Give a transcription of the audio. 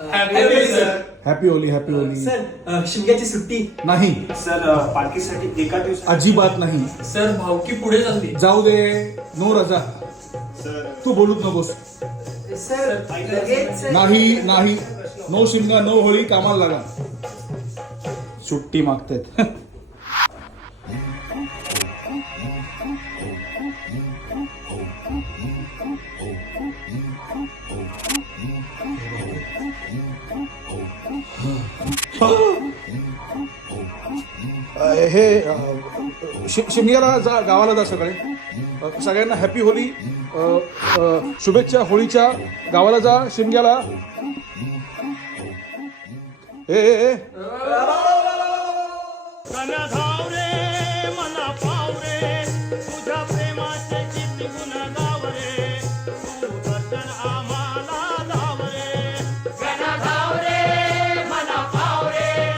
Happy Holi happy Holi. Sir शिमग्याची सुट्टी नाही सर पार्टीसाठी एका दिवसात अजिबात नाही. सर भावकी पुढे चालली. जाऊ दे, नो रजा. सर तू बोलूच नकोस. सर लगेच नाही नाही, नो शिमगा नो होळी, कामाला लागा. सुट्टी मागतायत. हे शिमग्याला जा, गावाला जा सगळे. सगळ्यांना हॅपी होली, शुभेच्छा होळीच्या. गावाला जा शिमग्याला. ए